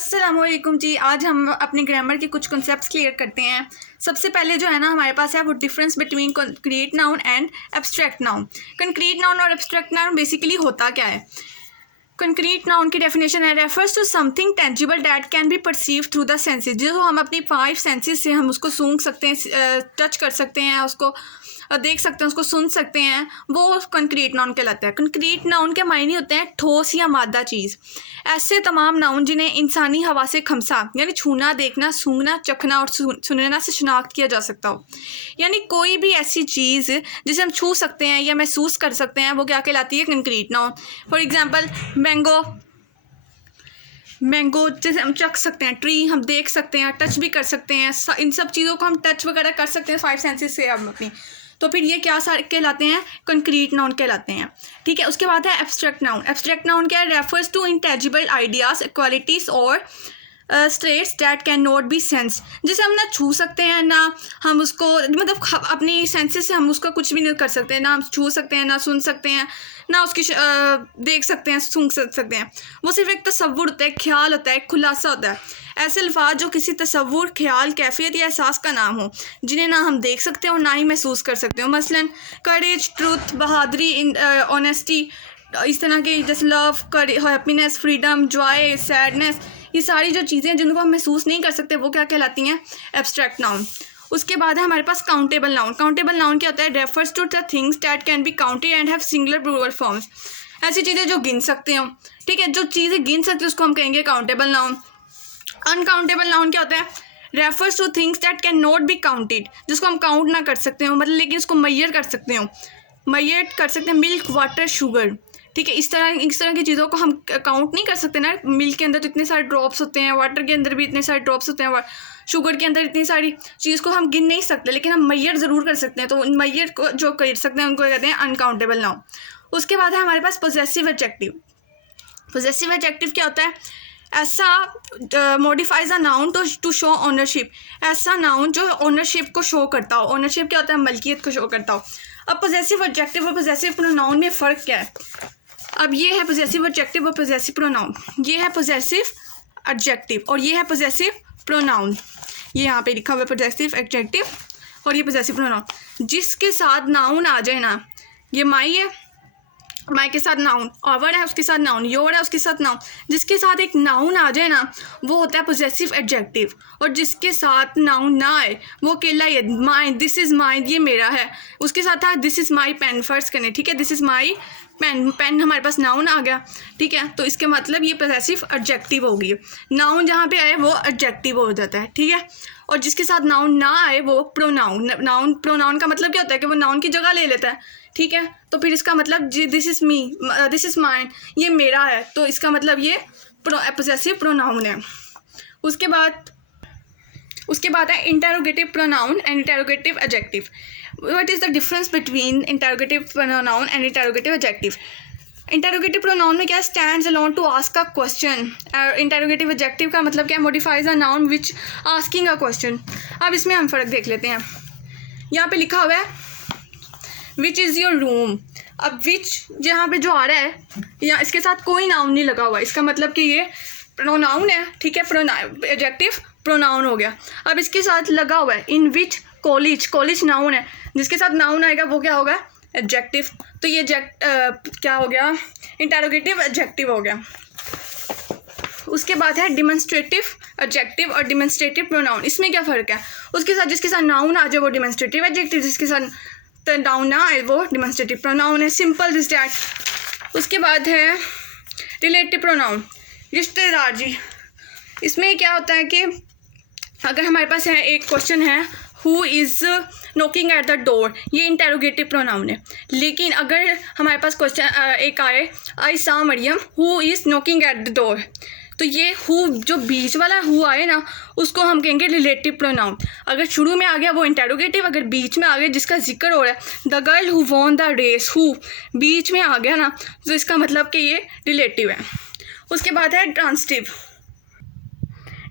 अस्सलामुअलैकुम जी। आज हम अपने ग्रामर के कुछ कॉन्सेप्ट्स क्लियर करते हैं। सबसे पहले जो है ना हमारे पास है वो difference between concrete noun and abstract noun. Concrete noun और एब्स्ट्रैक्ट नाउन बेसिकली होता क्या है? कंक्रीट नाउन की डेफिनेशन है refers to something tangible that can be perceive through the senses. जो हम अपनी 5 सेंसेस से हम उसको सूंघ सकते हैं, टच कर सकते हैं, उसको देख सकते हैं, उसको सुन सकते हैं, वो कंक्रीट नाउन कहलाता है। कंक्रीट नाउन के मायने होते हैं ठोस या मादा चीज़। ऐसे तमाम नाउन जिन्हें इंसानी हवा से खमसा यानी छूना, देखना, सूंघना, चखना और सुनना से शनाख्त किया जा सकता हो। यानी कोई भी ऐसी चीज़ जिसे हम छू सकते हैं या महसूस कर सकते हैं वो क्या कहलाती है? Concrete noun. For example mango जैसे हम चख सकते हैं, ट्री हम देख सकते हैं, टच भी कर सकते हैं। इन सब चीज़ों को हम टच वगैरह कर सकते हैं 5 सेंसेस से हम अपनी। तो फिर ये क्या कहलाते हैं? कंक्रीट नाउन कहलाते हैं। ठीक है। उसके बाद है एब्स्ट्रैक्ट नाउन। एब्स्ट्रैक्ट नाउन क्या है? रेफर्स टू इंटेजिबल आइडियाज़, क्वालिटीज़ और states that can not be sense. जिसे हम ना छू सकते हैं ना हम उसको मतलब अपनी सेंसेस से हम उसका कुछ भी नहीं कर सकते, ना हम छू सकते हैं, ना सुन सकते हैं, ना उसकी देख सकते हैं, सूंघ सकते हैं। वो सिर्फ एक तसव्वुर होता है, ख्याल होता है, खुलासा होता है। ऐसे अल्फाज जो किसी तसव्वुर, ख्याल, कैफियत या एहसास का नाम हो, जिन्हें ना हम देख सकते हो ना ही महसूस कर सकते हो। मसलन करेज, ट्रूथ, बहादुरी, ऑनेस्टी, इस तरह के जैसे love, happiness, freedom, Joy, sadness, ये सारी जो चीज़ें जिनको हम महसूस नहीं कर सकते वो क्या कहलाती हैं? Abstract noun. उसके बाद है हमारे पास काउंटेबल नाउन। काउंटेबल नाउन क्या होता है? Refers to the things that can be counted and have singular plural forms. ऐसी चीज़ें जो गिन सकते हो। ठीक है। जो चीज़ें गिन सकते हो उसको हम कहेंगे काउंटेबल नाउन। अनकाउंटेबल नाउन क्या होता है? Refers two things that can not be counted, जिसको हम काउंट ना कर सकते हो, मतलब लेकिन उसको मैयर कर सकते हो, मैयर कर सकते हैं। Milk, water, sugar. ठीक है। इस तरह की चीज़ों को हम काउंट नहीं कर सकते ना। मिल्क के अंदर तो इतने सारे ड्रॉप्स होते हैं, वाटर के अंदर भी इतने सारे ड्रॉप्स होते हैं, शुगर के अंदर इतनी सारी चीज़ को हम गिन नहीं सकते, लेकिन हम मैयर ज़रूर कर सकते हैं। तो उन मैयर को जो कर सकते हैं उनको कहते हैं अनकाउंटेबल नाउन। उसके बाद है हमारे पास पॉजेसिव एडजेक्टिव। पॉजेसिव एडजेक्टिव क्या होता है? ऐसा modifies a noun to show ownership. ऐसा नाउन जो ऑनरशिप को शो करता हो। ऑनरशिप क्या होता है? मलकियत को शो करता हो। अब पॉजेसिव एडजेक्टिव और पॉजेसिव प्रोनाउन में फ़र्क क्या है? अब ये है पॉजेसिव एडजेक्टिव और पॉजेसिव प्रोनाउन। ये है पॉजेसिव एडजेक्टिव और ये है पॉजेसिव प्रोनाउन। ये यहाँ पे लिखा हुआ है पॉजेसिव एडजेक्टिव और ये पॉजेसिव प्रोनाउन। जिसके साथ नाउन आ जाए ना, ये माई है, माई के साथ नाउन, आवर है उसके साथ नाउन, योर है उसके साथ नाउन, जिसके साथ एक नाउन आ जाए ना वो होता है पॉजेसिव एडजेक्टिव। और जिसके साथ नाउन ना आए वो अकेला ही है। माई, दिस इज़ माई, ये मेरा है। उसके साथ था this is my pen, first करने। ठीक है। This is my pen, pen हमारे पास नाउन आ गया। ठीक है। तो इसके मतलब ये पॉजेसिव एडजेक्टिव होगी। नाउन जहाँ पे आए वो एडजेक्टिव हो जाता है। ठीक है। और जिसके साथ नाउन ना आए वो प्रोनाउन। नाउन, प्रोनाउन का मतलब क्या होता है कि वो नाउन की जगह ले लेता है। ठीक है। तो फिर इसका मतलब this is me, this is mine, ये मेरा है, तो इसका मतलब ये पॉजेसिव प्रोनाउन है। उसके बाद है interrogative pronoun and interrogative adjective. What is the difference between interrogative pronoun and interrogative adjective? Interrogative pronoun में क्या है? Stands alone to ask a question. Interrogative adjective का मतलब क्या है? Modifies a noun which asking a question. अब इसमें हम फ़र्क देख लेते हैं। यहाँ पे लिखा हुआ है विच इज़ योर रूम। अब विच जहाँ पे जो आ रहा है यहाँ इसके साथ कोई नाउन नहीं लगा हुआ, इसका मतलब कि ये प्रोनाउन है। ठीक है। एडजेक्टिव प्रोनाउन हो गया। अब इसके साथ लगा हुआ है इन विच कॉलेज, कॉलेज नाउन है, जिसके साथ नाउन आएगा वो क्या होगा? एडजेक्टिव। तो ये क्या हो गया? इंटरोगेटिव एडजेक्टिव हो गया। उसके बाद है डिमॉन्स्ट्रेटिव एडजेक्टिव और डिमॉन्स्ट्रेटिव प्रोनाउन। इसमें क्या फ़र्क है? उसके साथ जिसके साथ नाउन आ जाए वो डिमॉन्स्ट्रेटिव एडजेक्टिव, जिसके साथ नाउन ना आए वो डिमॉन्स्ट्रेटिव प्रोनाउन है। Simple this that. उसके बाद है रिलेटिव प्रोनाउन, रिश्तेदार जी। इसमें क्या होता है कि अगर हमारे पास है एक क्वेश्चन है who is knocking at the door, ये इंटरोगेटिव प्रोनाउन है। लेकिन अगर हमारे पास क्वेश्चन एक आए I saw Mariam who is knocking at the door, तो ये हु जो बीच वाला हु आए ना उसको हम कहेंगे रिलेटिव प्रोनाउन। अगर शुरू में आ गया वो इंटरोगेटिव, अगर बीच में आ गया जिसका जिक्र हो रहा है the girl who won the race, who बीच में आ गया ना तो इसका मतलब कि ये रिलेटिव है। उसके बाद है ट्रांसिटिव।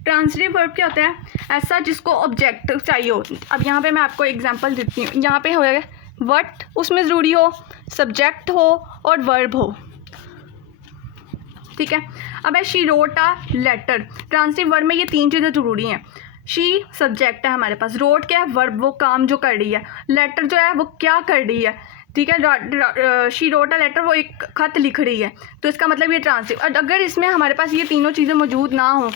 ट्रांसिटिव वर्ब क्या होता है? ऐसा जिसको ऑब्जेक्ट चाहिए हो। अब यहाँ पे मैं आपको एग्जांपल देती हूँ। यहाँ पे होएगा व्हाट, उसमें ज़रूरी हो, सब्जेक्ट हो और वर्ब हो। ठीक है। अब है she wrote a letter, transitive verb में ये 3 चीज़ें ज़रूरी हैं। शी सब्जेक्ट है हमारे पास, रोट क्या है वर्ब, वो काम जो कर रही है, लेटर जो है वो क्या कर रही है, ठीक है। शी रोट अ लेटर, वो एक खत लिख रही है, तो इसका मतलब ये ट्रांसिटिव। अगर इसमें हमारे पास ये तीनों चीज़ें मौजूद ना हो,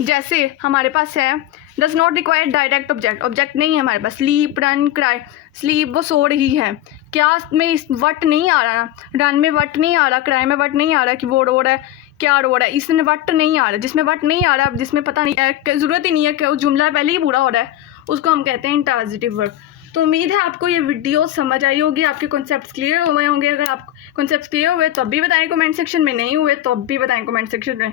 जैसे हमारे पास है does not require direct object, object नहीं है हमारे पास, स्लीप रन क्राई, स्लीप वो सो रही है, क्या में इस वट नहीं आ रहा, रन में वट नहीं आ रहा, क्राई में वट नहीं आ रहा कि वो रो रहा है, क्या रो रहा है, इसमें वट नहीं आ रहा, जिसमें वट नहीं आ रहा, जिसमें पता नहीं है, ज़रूरत ही नहीं है कि उस जुमला पहले ही पूरा हो रहा है, उसको हम कहते हैं इंट्रांजिटिव वर्ब। तो उम्मीद है आपको ये वीडियो समझ आई होगी, आपके कॉन्सेप्ट्स क्लियर हुए होंगे। अगर आप कॉन्सेप्ट्स क्लियर हुए तो अब भी बताएं कमेंट सेक्शन में, नहीं हुए तो अब भी बताएं कमेंट सेक्शन में।